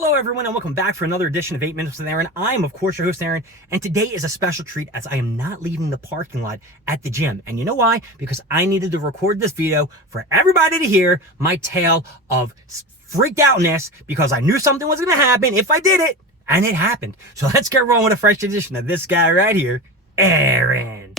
Hello everyone and welcome back for another edition of 8 Minutes with Aaron. I am of course your host Aaron, and today is a special treat as I am not leaving the parking lot at the gym. And you know why? Because I needed to record this video for everybody to hear my tale of freaked outness because I knew something was going to happen if I did it, and it happened. So let's get rolling with a fresh edition of this guy right here, Aaron.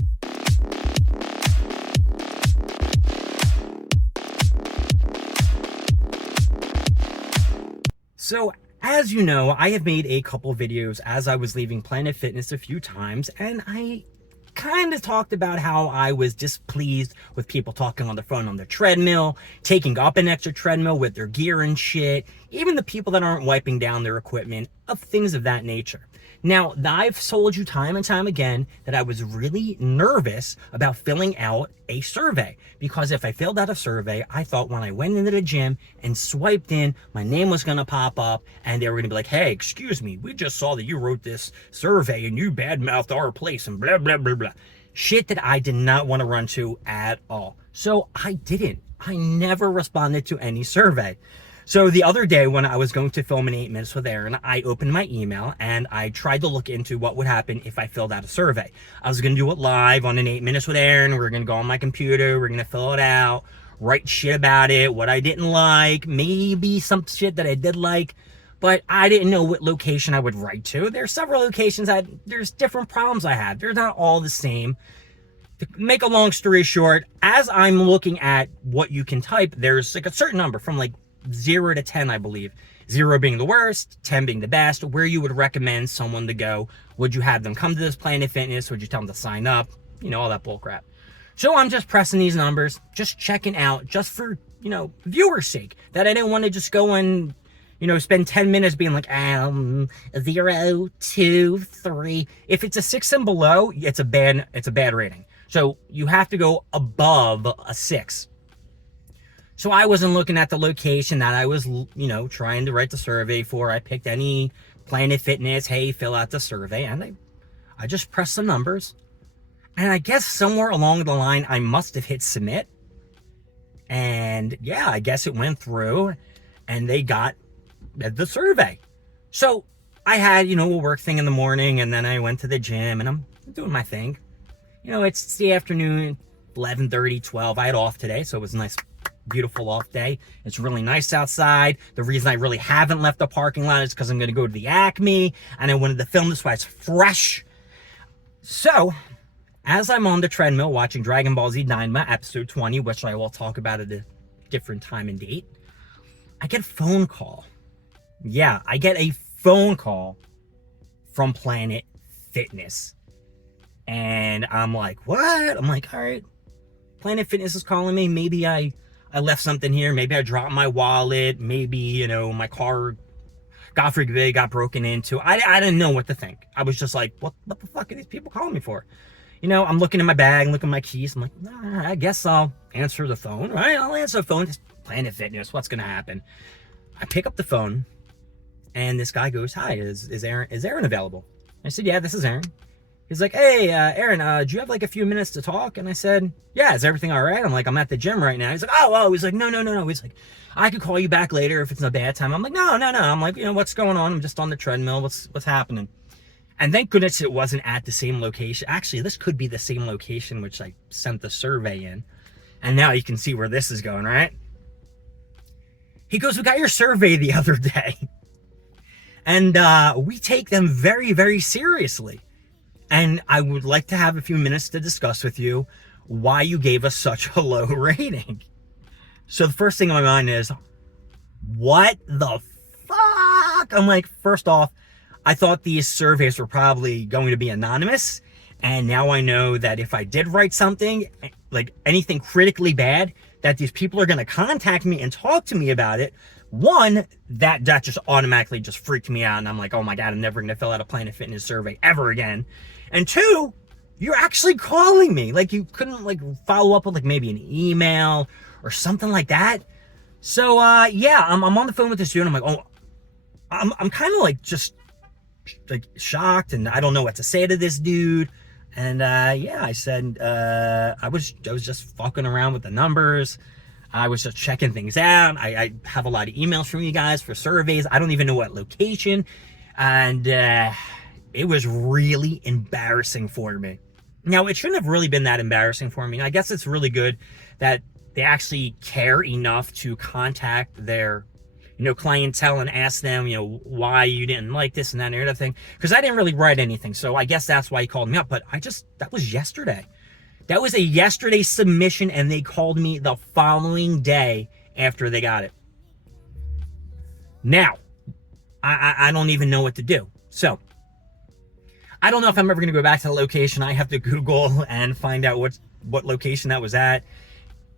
So, as you know, I have made a couple videos as I was leaving Planet Fitness a few times, and I kind of talked about how I was displeased with people talking on the phone on the treadmill, taking up an extra treadmill with their gear and shit, even the people that aren't wiping down their equipment, of things of that nature. Now, I've told you time and time again that I was really nervous about filling out a survey, because if I filled out a survey, I thought when I went into the gym and swiped in, my name was going to pop up and they were going to be like, hey, excuse me, we just saw that you wrote this survey and you badmouthed our place and blah, blah, blah, blah. Shit that I did not want to run to at all. So I didn't. I never responded to any survey. So the other day when I was going to film an 8 Minutes with Aaron, I opened my email and I tried to look into what would happen if I filled out a survey. I was going to do it live on an 8 Minutes with Aaron. We're going to go on my computer. We're going to fill it out, write shit about it, what I didn't like, maybe some shit that I did like, but I didn't know what location I would write to. There's several locations there's different problems I have. They're not all the same. To make a long story short, as I'm looking at what you can type, there's like a certain number from like 0 to 10, I believe. 0 being the worst, 10 being the best, where you would recommend someone to go. Would you have them come to this Planet Fitness? Would you tell them to sign up? You know, all that bull crap. So I'm just pressing these numbers, just checking out, just for, viewer's sake, that I didn't want to just go and, spend 10 minutes being like, 0, 2, 3. If it's a 6 and below, it's a bad rating. So you have to go above a 6. So I wasn't looking at the location that I was, trying to write the survey for. I picked any Planet Fitness, hey, fill out the survey, and I just pressed some numbers. And I guess somewhere along the line, I must have hit submit. And yeah, I guess it went through and they got the survey. So I had, a work thing in the morning, and then I went to the gym and I'm doing my thing. It's the afternoon, 11:30, 12. I had off today, so it was a nice, beautiful off day. It's really nice outside. The reason I really haven't left the parking lot is because I'm going to go to the Acme, and I wanted to film this while it's fresh. So, as I'm on the treadmill watching Dragon Ball Z Daima episode 20, which I will talk about at a different time and date, I get a phone call. Yeah, I get a phone call from Planet Fitness. And I'm like, what? I'm like, all right, Planet Fitness is calling me. Maybe I left something here. Maybe I dropped my wallet. Maybe, my car, God forbid, got broken into. I didn't know what to think. I was just like, what the fuck are these people calling me for? I'm looking in my bag, looking at my keys. I'm like, nah, I guess I'll answer the phone, right? I'll answer the phone. It's Planet Fitness. What's going to happen? I pick up the phone, and this guy goes, hi, is Aaron available? I said, yeah, this is Aaron. He's like, hey, Aaron, do you have like a few minutes to talk? And I said, yeah, is everything all right? I'm like, I'm at the gym right now. He's like, oh. He's like, no. He's like, I could call you back later if it's a bad time. I'm like, no. I'm like, what's going on? I'm just on the treadmill. What's happening? And thank goodness it wasn't at the same location. Actually, this could be the same location which I sent the survey in. And now you can see where this is going, right? He goes, we got your survey the other day. And we take them very, very seriously. And I would like to have a few minutes to discuss with you why you gave us such a low rating. So the first thing on my mind is, what the fuck? I'm like, first off, I thought these surveys were probably going to be anonymous. And now I know that if I did write something, like anything critically bad, that these people are going to contact me and talk to me about it. One, that just automatically just freaked me out. And I'm like, oh my God, I'm never going to fill out a Planet Fitness survey ever again. And two, you're actually calling me. Like, you couldn't like follow up with like maybe an email or something like that. So, yeah, I'm on the phone with this dude. I'm like, oh, I'm kind of like just like shocked, and I don't know what to say to this dude. And, yeah, I said, I was just fucking around with the numbers. I was just checking things out. I have a lot of emails from you guys for surveys. I don't even know what location. And it was really embarrassing for me. Now, it shouldn't have really been that embarrassing for me. I guess it's really good that they actually care enough to contact their, clientele and ask them, why you didn't like this and that and the other thing. Because I didn't really write anything. So I guess that's why he called me up. But that was yesterday. That was a yesterday submission, and they called me the following day after they got it. Now, I don't even know what to do. So, I don't know if I'm ever going to go back to the location. I have to Google and find out what location that was at,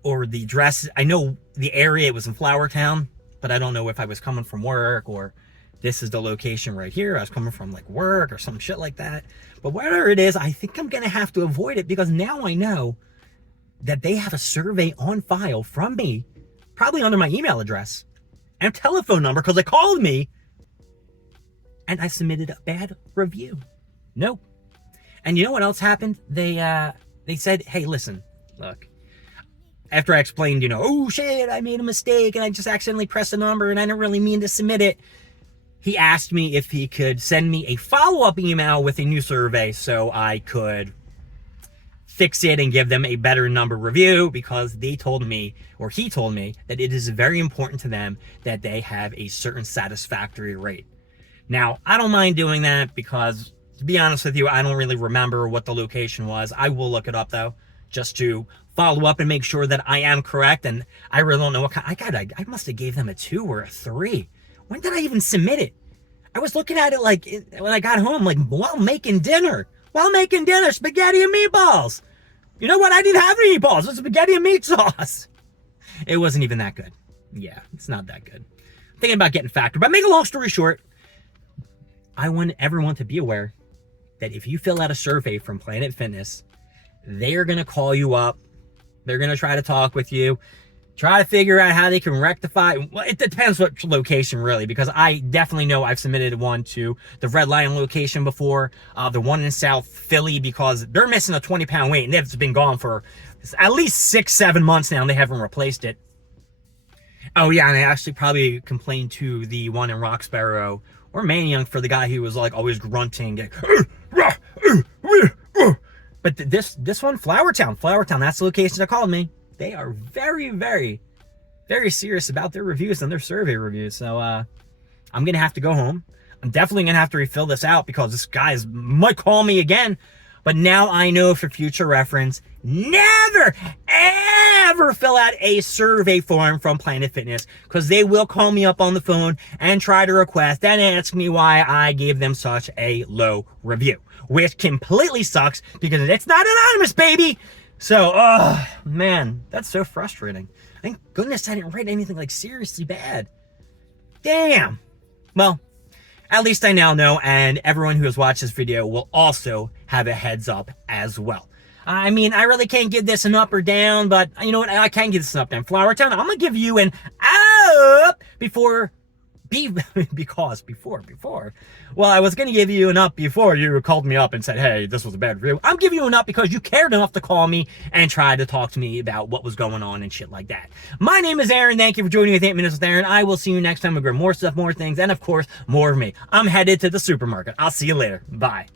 or the address. I know the area, it was in Flowertown, but I don't know if I was coming from work or this is the location right here. I was coming from like work or some shit like that. But whatever it is, I think I'm going to have to avoid it, because now I know that they have a survey on file from me, probably under my email address and telephone number, because they called me and I submitted a bad review. No. And you know what else happened? They said, hey, listen, look, after I explained, oh shit, I made a mistake and I just accidentally pressed a number and I didn't really mean to submit it. He asked me if he could send me a follow-up email with a new survey so I could fix it and give them a better number review, because they told me, or he told me, that it is very important to them that they have a certain satisfactory rate. Now, I don't mind doing that because, to be honest with you, I don't really remember what the location was. I will look it up, though, just to follow up and make sure that I am correct. And I really don't know what kind. I must have gave them a 2 or a 3. When did I even submit it? I was looking at it like when I got home, like while making dinner, spaghetti and meatballs. You know what? I didn't have any meatballs. It was spaghetti and meat sauce. It wasn't even that good. Yeah, it's not that good. I'm thinking about getting Factor. But make a long story short, I want everyone to be aware that if you fill out a survey from Planet Fitness, they are going to call you up. They're going to try to talk with you. Try to figure out how they can rectify. Well, it depends what location, really, because I definitely know I've submitted one to the Red Lion location before, the one in South Philly, because they're missing a 20-pound weight, and it's been gone for at least 6-7 months now, and they haven't replaced it. Oh, yeah, and I actually probably complained to the one in Roxborough or Manayunk for the guy who was, like, always grunting. But this one, Flowertown, that's the location that called me. They are very, very, very serious about their reviews and their survey reviews. So I'm going to have to go home. I'm definitely going to have to refill this out because this guy might call me again. But now I know for future reference, never, ever fill out a survey form from Planet Fitness, because they will call me up on the phone and try to request and ask me why I gave them such a low review, which completely sucks because it's not anonymous, baby. So, oh, man, that's so frustrating. Thank goodness I didn't write anything like seriously bad. Damn. Well, at least I now know, and everyone who has watched this video will also have a heads up as well. I mean, I really can't give this an up or down, but you know what? I can give this an up down. Flowertown, I'm going to give you an up before... Well, I was going to give you an up before you called me up and said, hey, this was a bad review. I'm giving you an up because you cared enough to call me and try to talk to me about what was going on and shit like that. My name is Aaron. Thank you for joining me with 8 Minutes with Aaron. I will see you next time. We'll grab more stuff, more things, and of course, more of me. I'm headed to the supermarket. I'll see you later. Bye.